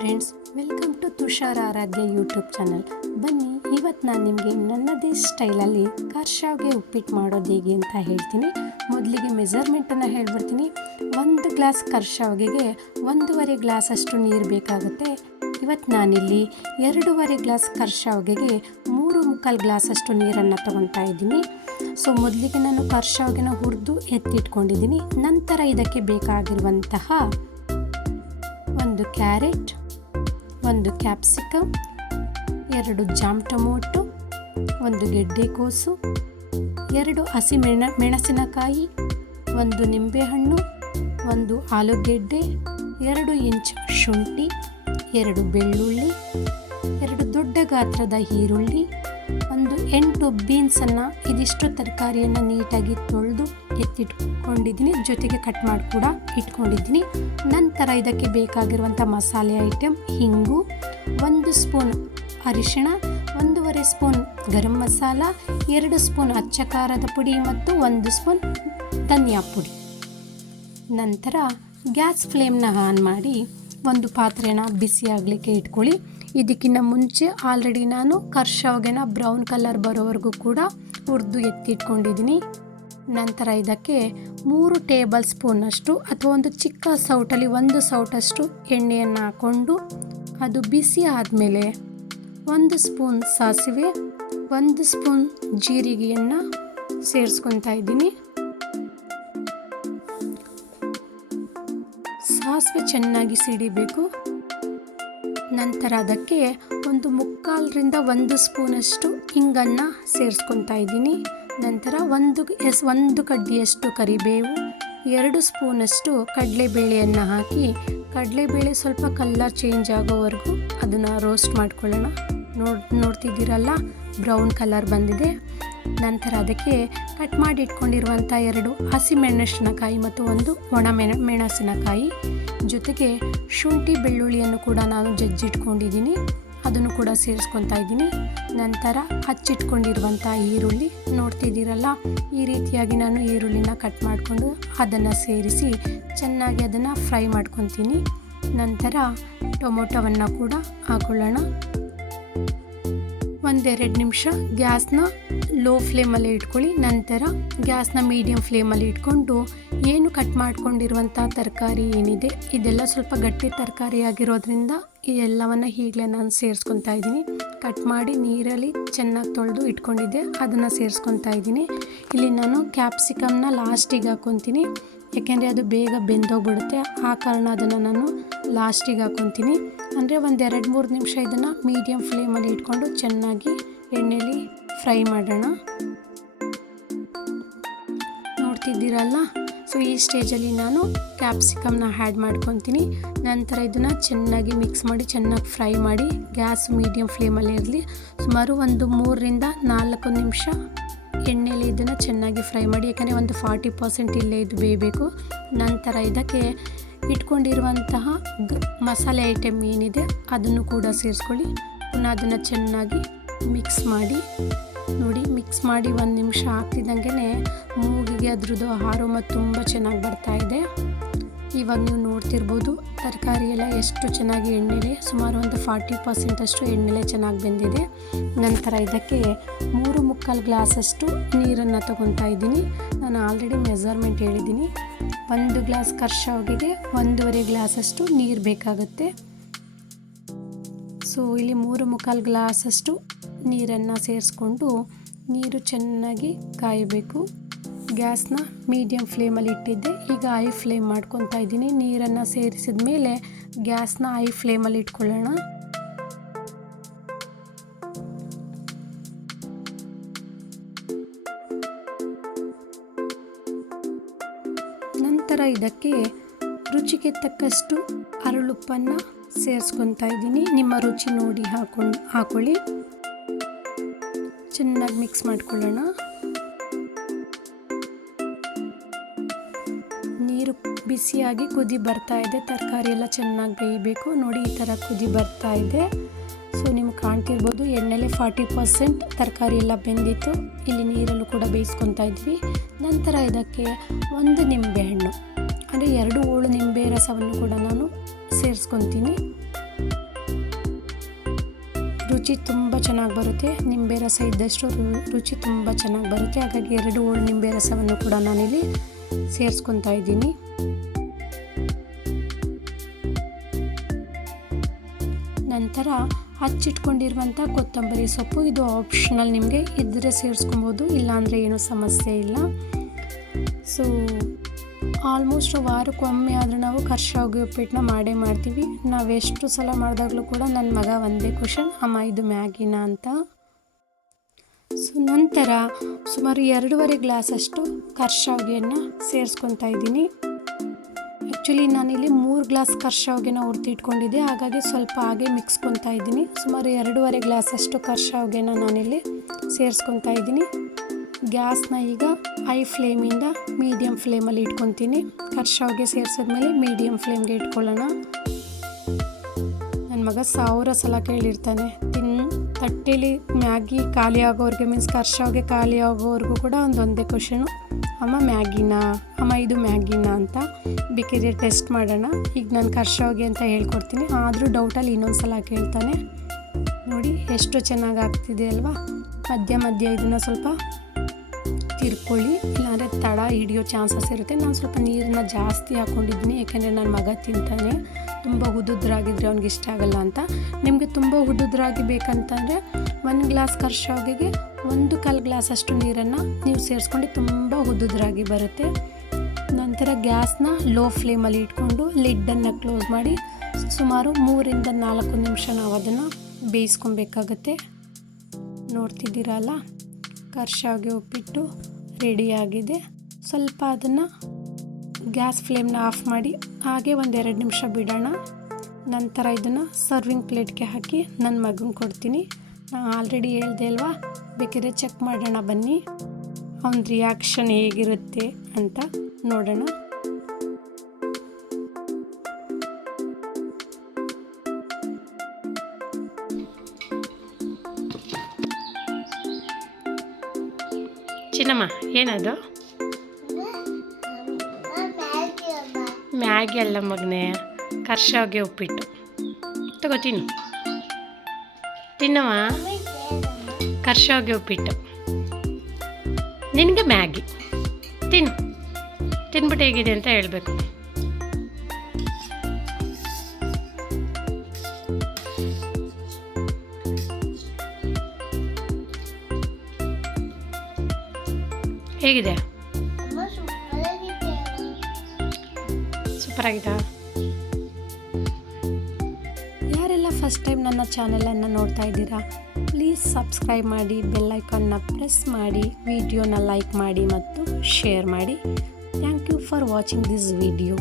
Friends, welcome to Tushar Aradhya YouTube channel. ಬನ್ನಿ, ಇವತ್ತು ನಾನು ನಿಮಗೆ ನನ್ನದೇ ಸ್ಟೈಲಲ್ಲಿ ಶಾವಿಗೆ ಉಪ್ಪಿಟ್ಟು ಮಾಡೋದು ಹೇಗೆ ಅಂತ ಹೇಳ್ತೀನಿ. ಮೊದಲಿಗೆ ಮೆಜರ್ಮೆಂಟನ್ನು ಹೇಳ್ಬಿಡ್ತೀನಿ. 1 ಗ್ಲಾಸ್ ಶಾವಿಗೆಗೆ 1.5 ಗ್ಲಾಸಷ್ಟು ನೀರು ಬೇಕಾಗುತ್ತೆ. ಇವತ್ತು ನಾನಿಲ್ಲಿ 2.5 ಗ್ಲಾಸ್ ಶಾವಿಗೆಗೆ 3.25 ಗ್ಲಾಸಷ್ಟು ನೀರನ್ನು ತೊಗೊತಾ ಇದ್ದೀನಿ. ಸೊ ಮೊದಲಿಗೆ ನಾನು ಶಾವಿಗೆನ ಹುರಿದು ಎತ್ತಿಟ್ಕೊಂಡಿದ್ದೀನಿ. ನಂತರ ಇದಕ್ಕೆ ಬೇಕಾಗಿರುವಂತಹ 1 ಕ್ಯಾರೆಟ್, 1 ಕ್ಯಾಪ್ಸಿಕಮ್, 2 ಜಾಮ್ ಟೊಮೊಟೊ, 1 ಗೆಡ್ಡೆಕೋಸು, 2 ಹಸಿ ಮೆಣಸಿನಕಾಯಿ, 1 ನಿಂಬೆಹಣ್ಣು, 1 ಆಲೂಗೆಡ್ಡೆ, 2 ಇಂಚ್ ಶುಂಠಿ, 2 ಬೆಳ್ಳುಳ್ಳಿ, 2 ದೊಡ್ಡ ಗಾತ್ರದ ಈರುಳ್ಳಿ, 8 ಬೀನ್ಸನ್ನು, ಇದಿಷ್ಟು ತರಕಾರಿಯನ್ನು ನೀಟಾಗಿ ತೊಳೆದು ಎತ್ತಿಟ್ಕೊಂಡಿದ್ದೀನಿ. ಜೊತೆಗೆ ಕಟ್ ಮಾಡಿ ಕೂಡ ಇಟ್ಕೊಂಡಿದ್ದೀನಿ. ನಂತರ ಇದಕ್ಕೆ ಬೇಕಾಗಿರುವಂಥ ಮಸಾಲೆ ಐಟಮ್ ಹಿಂಗು, 1 ಸ್ಪೂನ್ ಅರಿಶಿಣ, 1.5 ಸ್ಪೂನ್ ಗರಂ ಮಸಾಲ, 2 ಸ್ಪೂನ್ ಅಚ್ಚ ಖಾರದ ಪುಡಿ ಮತ್ತು 1 ಸ್ಪೂನ್ ಧನಿಯಾ ಪುಡಿ. ನಂತರ ಗ್ಯಾಸ್ ಫ್ಲೇಮ್ನ ಆನ್ ಮಾಡಿ ಒಂದು ಪಾತ್ರೆನ ಬಿಸಿ ಆಗಲಿಕ್ಕೆ ಇಟ್ಕೊಳ್ಳಿ. ಇದಕ್ಕಿಂತ ಮುಂಚೆ ಆಲ್ರೆಡಿ ನಾನು ಶಾವಿಗೆನ ಬ್ರೌನ್ ಕಲರ್ ಬರೋವರೆಗೂ ಕೂಡ ಹುರಿದು ಎತ್ತಿಟ್ಕೊಂಡಿದ್ದೀನಿ. ನಂತರ ಇದಕ್ಕೆ 3 ಟೇಬಲ್ ಸ್ಪೂನಷ್ಟು ಅಥವಾ ಒಂದು ಚಿಕ್ಕ ಸೌಟಲ್ಲಿ 1 ಸೌಟಷ್ಟು ಎಣ್ಣೆಯನ್ನು ಹಾಕ್ಕೊಂಡು ಅದು ಬಿಸಿ ಆದಮೇಲೆ 1 ಸ್ಪೂನ್ ಸಾಸಿವೆ, 1 ಸ್ಪೂನ್ ಜೀರಿಗೆಯನ್ನು ಸೇರಿಸ್ಕೊತಾ ಇದ್ದೀನಿ. ಸಾಸಿವೆ ಚೆನ್ನಾಗಿ ಸಿಡಿಬೇಕು. ನಂತರ ಅದಕ್ಕೆ 1.25 ಸ್ಪೂನಷ್ಟು ಹಿಂಗನ್ನು ಸೇರಿಸ್ಕೊತಾ ಇದ್ದೀನಿ. ನಂತರ ಒಂದು ಕಡ್ಡಿಯಷ್ಟು ಕರಿಬೇವು, 2 ಸ್ಪೂನಷ್ಟು ಕಡಲೆಬೇಳೆಯನ್ನು ಹಾಕಿ ಕಡಲೆಬೇಳೆ ಸ್ವಲ್ಪ ಕಲರ್ ಚೇಂಜ್ ಆಗೋವರೆಗೂ ಅದನ್ನು ರೋಸ್ಟ್ ಮಾಡ್ಕೊಳ್ಳೋಣ. ನೋಡ್ತಿದ್ದೀರಲ್ಲ, ಬ್ರೌನ್ ಕಲರ್ ಬಂದಿದೆ. ನಂತರ ಅದಕ್ಕೆ ಕಟ್ ಮಾಡಿ ಇಟ್ಕೊಂಡಿರುವಂಥ 2 ಹಸಿ ಮೆಣಸಿನಕಾಯಿ ಮತ್ತು 1 ಒಣ ಮೆಣಸಿನಕಾಯಿ, ಜೊತೆಗೆ ಶುಂಠಿ ಬೆಳ್ಳುಳ್ಳಿಯನ್ನು ಕೂಡ ನಾನು ಜಜ್ಜಿಟ್ಕೊಂಡಿದ್ದೀನಿ, ಅದನ್ನು ಕೂಡ ಸೇರಿಸ್ಕೊತಾ ಇದ್ದೀನಿ. ನಂತರ ಹಚ್ಚಿಟ್ಕೊಂಡಿರುವಂಥ ಈರುಳ್ಳಿ ನೋಡ್ತಿದ್ದೀರಲ್ಲ, ಈ ರೀತಿಯಾಗಿ ನಾನು ಈರುಳ್ಳಿನ ಕಟ್ ಮಾಡಿಕೊಂಡು ಅದನ್ನು ಸೇರಿಸಿ ಚೆನ್ನಾಗಿ ಅದನ್ನು ಫ್ರೈ ಮಾಡ್ಕೊತೀನಿ. ನಂತರ ಟೊಮೊಟೊವನ್ನು ಕೂಡ ಹಾಕೊಳ್ಳೋಣ. 1-2 ನಿಮಿಷ ಗ್ಯಾಸ್ನ ಲೋ ಫ್ಲೇಮಲ್ಲಿ ಇಟ್ಕೊಳ್ಳಿ. ನಂತರ ಗ್ಯಾಸ್ನ ಮೀಡಿಯಮ್ ಫ್ಲೇಮಲ್ಲಿ ಇಟ್ಕೊಂಡು ಏನು ಕಟ್ ಮಾಡ್ಕೊಂಡಿರುವಂಥ ತರಕಾರಿ ಏನಿದೆ, ಇದೆಲ್ಲ ಸ್ವಲ್ಪ ಗಟ್ಟಿ ತರಕಾರಿ ಆಗಿರೋದ್ರಿಂದ ಈ ಎಲ್ಲವನ್ನು ಈಗಲೇ ನಾನು ಸೇರಿಸ್ಕೊತಾ ಇದ್ದೀನಿ. ಕಟ್ ಮಾಡಿ ನೀರಲ್ಲಿ ಚೆನ್ನಾಗಿ ತೊಳೆದು ಇಟ್ಕೊಂಡಿದ್ದೆ, ಅದನ್ನು ಸೇರಿಸ್ಕೊತಾ ಇದ್ದೀನಿ. ಇಲ್ಲಿ ನಾನು ಕ್ಯಾಪ್ಸಿಕಮ್ನ ಲಾಸ್ಟಿಗೆ ಹಾಕ್ಕೊತೀನಿ, ಯಾಕೆಂದರೆ ಅದು ಬೇಗ ಬೆಂದೋಗ್ಬಿಡುತ್ತೆ. ಆ ಕಾರಣ ಅದನ್ನು ನಾನು ಲಾಸ್ಟಿಗೆ ಹಾಕ್ಕೊತೀನಿ. ಅಂದರೆ 1-2-3 ನಿಮಿಷ ಇದನ್ನು ಮೀಡಿಯಮ್ ಫ್ಲೇಮಲ್ಲಿ ಇಟ್ಕೊಂಡು ಚೆನ್ನಾಗಿ ಎಣ್ಣೆಲಿ ಫ್ರೈ ಮಾಡೋಣ. ನೋಡ್ತಿದ್ದೀರಲ್ಲ, ಸೊ ಈ ಸ್ಟೇಜಲ್ಲಿ ನಾನು ಕ್ಯಾಪ್ಸಿಕಮ್ನ ಆ್ಯಡ್ ಮಾಡ್ಕೊತೀನಿ. ನಂತರ ಇದನ್ನು ಚೆನ್ನಾಗಿ ಮಿಕ್ಸ್ ಮಾಡಿ ಚೆನ್ನಾಗಿ ಫ್ರೈ ಮಾಡಿ ಗ್ಯಾಸ್ ಮೀಡಿಯಮ್ ಫ್ಲೇಮಲ್ಲಿ ಇರಲಿ. ಸುಮಾರು 3-4 ನಿಮಿಷ ಎಣ್ಣೆಲಿ ಇದನ್ನು ಚೆನ್ನಾಗಿ ಫ್ರೈ ಮಾಡಿ, ಯಾಕಂದರೆ 40% ಇಲ್ಲೇ ಇದು ಬೇಯಬೇಕು. ನಂತರ ಇದಕ್ಕೆ ಇಟ್ಕೊಂಡಿರುವಂತಹ ಮಸಾಲೆ ಐಟಮ್ ಏನಿದೆ ಅದನ್ನು ಕೂಡ ಸೇರಿಸ್ಕೊಳ್ಳಿ. ಪುನಃ ಅದನ್ನು ಚೆನ್ನಾಗಿ ಮಿಕ್ಸ್ ಮಾಡಿ. ನೋಡಿ, ಮಿಕ್ಸ್ ಮಾಡಿ 1 ನಿಮಿಷ ಆಗ್ತಿದ್ದಂಗೆ ಮೂಗಿಗೆ ಅದ್ರದ್ದು ಆರೋಮ ತುಂಬ ಚೆನ್ನಾಗಿ ಬರ್ತಾ ಇದೆ. ಇವಾಗ ನೀವು ನೋಡ್ತಿರ್ಬೋದು, ತರಕಾರಿ ಎಲ್ಲ ಎಷ್ಟು ಚೆನ್ನಾಗಿ ಎಣ್ಣೆಲೆ, ಸುಮಾರು 40% ಅಷ್ಟು ಎಣ್ಣೆಲೆ ಚೆನ್ನಾಗಿ ಬೆಂದಿದೆ. ನಂತರ ಇದಕ್ಕೆ 3.25 ಗ್ಲಾಸಷ್ಟು ನೀರನ್ನು ತೊಗೊತಾ ಇದ್ದೀನಿ. ನಾನು ಆಲ್ರೆಡಿ ಮೆಜರ್ಮೆಂಟ್ ಹೇಳಿದ್ದೀನಿ. 1 ಗ್ಲಾಸ್ ಶಾವಿಗೆಗೆ 1.5 ಗ್ಲಾಸಷ್ಟು ನೀರು ಬೇಕಾಗುತ್ತೆ. ಸೊ ಇಲ್ಲಿ 3.25 ಗ್ಲಾಸಷ್ಟು ನೀರನ್ನು ಸೇರಿಸ್ಕೊಂಡು ನೀರು ಚೆನ್ನಾಗಿ ಕಾಯಬೇಕು. ಗ್ಯಾಸ್ನ ಮೀಡಿಯಮ್ ಫ್ಲೇಮಲ್ಲಿ ಇಟ್ಟಿದ್ದೆ, ಈಗ ಹೈ ಫ್ಲೇಮ್ ಮಾಡ್ಕೊತಾ ಇದ್ದೀನಿ. ನೀರನ್ನು ಸೇರಿಸಿದ ಮೇಲೆ ಗ್ಯಾಸ್ನ ಹೈ ಫ್ಲೇಮಲ್ಲಿ ಇಟ್ಕೊಳ್ಳೋಣ. ನಂತರ ಇದಕ್ಕೆ ರುಚಿಗೆ ತಕ್ಕಷ್ಟು ಅರಳುಪ್ಪನ್ನು ಸೇರಿಸ್ಕೊತಾ ಇದ್ದೀನಿ. ನಿಮ್ಮ ರುಚಿ ನೋಡಿ ಹಾಕೊಳ್ಳಿ. ಚೆನ್ನಾಗಿ ಮಿಕ್ಸ್ ಮಾಡ್ಕೊಳ್ಳೋಣ. ನೀರು ಬಿಸಿಯಾಗಿ ಕುದಿ ಬರ್ತಾ ಇದೆ, ತರಕಾರಿ ಎಲ್ಲ ಚೆನ್ನಾಗಿ ಬೇಯಬೇಕು. ನೋಡಿ, ಈ ಥರ ಕುದಿ ಬರ್ತಾ ಇದೆ. ಸೊ ನಿಮ್ಗೆ ಕಾಣ್ತಿರ್ಬೋದು, ಎಣ್ಣೆಲೆ 40% ತರಕಾರಿ ಎಲ್ಲ ಬೆಂದಿತ್ತು. ಇಲ್ಲಿ ನೀರಲ್ಲೂ ಕೂಡ ಬೇಯಿಸ್ಕೊತಾ ಇದ್ವಿ. ನಂತರ ಇದಕ್ಕೆ 1 ನಿಂಬೆಹಣ್ಣು, ಅಂದರೆ 2 ಹೋಳು ನಿಂಬೆ ರಸವನ್ನು ಕೂಡ ನಾನು ಸೇರಿಸ್ಕೊತೀನಿ. ರುಚಿ ತುಂಬ ಚೆನ್ನಾಗಿ ಬರುತ್ತೆ. ನಿಂಬೆ ರಸ ಇದ್ದಷ್ಟು ರುಚಿ ತುಂಬ ಚೆನ್ನಾಗಿ ಬರುತ್ತೆ. ಹಾಗಾಗಿ 2 ಹೋಳು ನಿಂಬೆ ರಸವನ್ನು ಕೂಡ ನಾನಿಲ್ಲಿ ಸೇರಿಸ್ಕೊತಾ ಇದ್ದೀನಿ. ನಂತರ ಹಚ್ಚಿಟ್ಕೊಂಡಿರುವಂಥ ಕೊತ್ತಂಬರಿ ಸೊಪ್ಪು, ಇದು ಆಪ್ಷನಲ್, ನಿಮಗೆ ಇದ್ದರೆ ಸೇರಿಸ್ಕೊಬೋದು, ಇಲ್ಲಾಂದರೆ ಏನೂ ಸಮಸ್ಯೆ ಇಲ್ಲ. ಸೊ ಆಲ್ಮೋಸ್ಟ್ ವಾರಕ್ಕೊಮ್ಮೆ ಆದರೂ ನಾವು ಕರ್ಶಾವ್ಗೆ ಉಪ್ಪಿಟ್ಟನ್ನ ಮಾಡೇ ಮಾಡ್ತೀವಿ. ನಾವು ಎಷ್ಟು ಸಲ ಮಾಡಿದಾಗಲೂ ಕೂಡ ನನ್ನ ಮಗ ಒಂದೇ ಕ್ವಶನ್, ಅಮ್ಮ ಇದು ಮ್ಯಾಗಿನ ಅಂತ. ಸೊ ನಂತರ ಸುಮಾರು 2.5 ಗ್ಲಾಸಷ್ಟು ಕರ್ಶಾವ್ಗೆಯನ್ನು ಸೇರಿಸ್ಕೊತಾ ಇದ್ದೀನಿ. ಆ್ಯಕ್ಚುಲಿ ನಾನಿಲ್ಲಿ 3 ಗ್ಲಾಸ್ ಕರ್ಶಾವ್ಗೆನ ಹುರಿದಿಟ್ಕೊಂಡಿದ್ದೆ, ಹಾಗಾಗಿ ಸ್ವಲ್ಪ ಹಾಗೆ ಮಿಕ್ಸ್ಕೊತಾ ಇದ್ದೀನಿ. ಸುಮಾರು 2.5 ಗ್ಲಾಸಷ್ಟು ಕರ್ಶಾವ್ಗೆನ ನಾನಿಲ್ಲಿ ಸೇರಿಸ್ಕೊತಾ ಇದ್ದೀನಿ. ಗ್ಯಾಸ್ನ ಈಗ ಹೈ ಫ್ಲೇಮಿಂದ ಮೀಡಿಯಮ್ ಫ್ಲೇಮಲ್ಲಿ ಇಟ್ಕೊತೀನಿ. ಕರ್ಶಾವ್ಗೆ ಸೇರಿಸಿದ್ಮೇಲೆ ಮೀಡಿಯಮ್ ಫ್ಲೇಮ್ಗೆ ಇಟ್ಕೊಳ್ಳೋಣ. ನನ್ನ ಮಗ 1000 ಸಲ ಕೇಳಿರ್ತಾನೆ, ತಟ್ಟೆಲಿ ಮ್ಯಾಗಿ ಖಾಲಿ ಆಗೋವ್ರಿಗೆ, ಮೀನ್ಸ್ ಕರ್ಶಾವ್ಗೆ ಖಾಲಿ ಆಗೋವರೆಗೂ ಕೂಡ ಒಂದೊಂದೇ ಕ್ವಶನು, ಅಮ್ಮ ಮ್ಯಾಗಿನ, ಅಮ್ಮ ಇದು ಮ್ಯಾಗಿನ ಅಂತ. ಬೇಕಿದ್ರೆ ಟೆಸ್ಟ್ ಮಾಡೋಣ. ಈಗ ನಾನು ಕರ್ಶಾವ್ಗೆ ಅಂತ ಹೇಳ್ಕೊಡ್ತೀನಿ, ಆದರೂ ಡೌಟಲ್ಲಿ ಇನ್ನೊಂದು ಸಲ ಕೇಳ್ತಾನೆ. ನೋಡಿ ಎಷ್ಟು ಚೆನ್ನಾಗಿ ಆಗ್ತಿದೆ ಅಲ್ವಾ. ಮಧ್ಯ ಇದನ್ನು ಸ್ವಲ್ಪ ತಿರ್ಕೊಳ್ಳಿ, ಇಲ್ಲಾಂದರೆ ತಡ ಹಿಡಿಯೋ ಚಾನ್ಸಸ್ ಇರುತ್ತೆ. ನಾನು ಸ್ವಲ್ಪ ನೀರನ್ನ ಜಾಸ್ತಿ ಹಾಕ್ಕೊಂಡಿದ್ದೀನಿ, ಏಕೆಂದರೆ ನನ್ನ ಮಗ ತಿಂತಾನೆ. ತುಂಬ ಉದುದ್ರಾಗಿದ್ದರೆ ಅವ್ನಿಗೆ ಇಷ್ಟ ಆಗಲ್ಲ ಅಂತ. ನಿಮಗೆ ತುಂಬ ಉದುದ್ರಾಗಿ ಬೇಕಂತಂದರೆ 1 ಗ್ಲಾಸ್ ಕರ್ಶಾವ್ಗೆಗೆ 1/4 ಗ್ಲಾಸಷ್ಟು ನೀರನ್ನು ನೀವು ಸೇರಿಸ್ಕೊಂಡು ತುಂಬ ಉದುದ್ರಾಗಿ ಬರುತ್ತೆ. ನಂತರ ಗ್ಯಾಸ್ನ ಲೋ ಫ್ಲೇಮಲ್ಲಿ ಇಟ್ಕೊಂಡು ಲಿಡ್ಡನ್ನು ಕ್ಲೋಸ್ ಮಾಡಿ ಸುಮಾರು 3ರಿಂದ 4 ನಿಮಿಷ ನಾವು ಅದನ್ನು ಬೇಯಿಸ್ಕೊಬೇಕಾಗತ್ತೆ. ನೋಡ್ತಿದ್ದೀರಲ್ಲ, ಕರ್ಶಾವ್ಗೆ ಉಪ್ಪಿಟ್ಟು ರೆಡಿಯಾಗಿದೆ. ಸ್ವಲ್ಪ ಅದನ್ನು ಗ್ಯಾಸ್ ಫ್ಲೇಮ್ನ ಆಫ್ ಮಾಡಿ ಹಾಗೆ 1-2 ನಿಮಿಷ ಬಿಡೋಣ. ನಂತರ ಇದನ್ನು ಸರ್ವಿಂಗ್ ಪ್ಲೇಟ್ಗೆ ಹಾಕಿ ನನ್ನ ಮಗನಿಗೆ ಕೊಡ್ತೀನಿ. ನಾನು ಆಲ್ರೆಡಿ ಹೇಳ್ದೆ ಅಲ್ವಾ, ಬೇಕಿದ್ರೆ ಚೆಕ್ ಮಾಡೋಣ ಬನ್ನಿ, ಅವನ ರಿಯಾಕ್ಷನ್ ಹೇಗಿರುತ್ತೆ ಅಂತ ನೋಡೋಣ. ಚಿನ್ನಮ್ಮ, ಏನದು? ಮ್ಯಾಗಿ ಅಲ್ಲ ಮಗನೇ, ಕರ್ಶಾವ್ಗೆ ಉಪ್ಪಿಟ್ಟು. ತಗೋ ತಿನ್ನು, ತಿನ್ನಮ್ಮ. ಕರ್ಶಾವ್ಗೆ ಉಪ್ಪಿಟ್ಟು, ನಿನಗೆ ಮ್ಯಾಗಿ. ತಿನ್ಬಿಟ್ಟು ಹೇಗಿದೆ ಅಂತ ಹೇಳಬೇಕು. ಹೇಗಿದೆ? ಸೂಪರ್ ಆಗಿದೆ. ಯಾರೆಲ್ಲ ಫಸ್ಟ್ ಟೈಮ್ ನನ್ನ ಚಾನಲನ್ನು ನೋಡ್ತಾ ಇದ್ದೀರಾ, ಪ್ಲೀಸ್ ಸಬ್ಸ್ಕ್ರೈಬ್ ಮಾಡಿ, ಬೆಲ್ ಐಕಾನ್ನ ಪ್ರೆಸ್ ಮಾಡಿ, ವಿಡಿಯೋನ ಲೈಕ್ ಮಾಡಿ ಮತ್ತು ಶೇರ್ ಮಾಡಿ. Thank you for watching this video.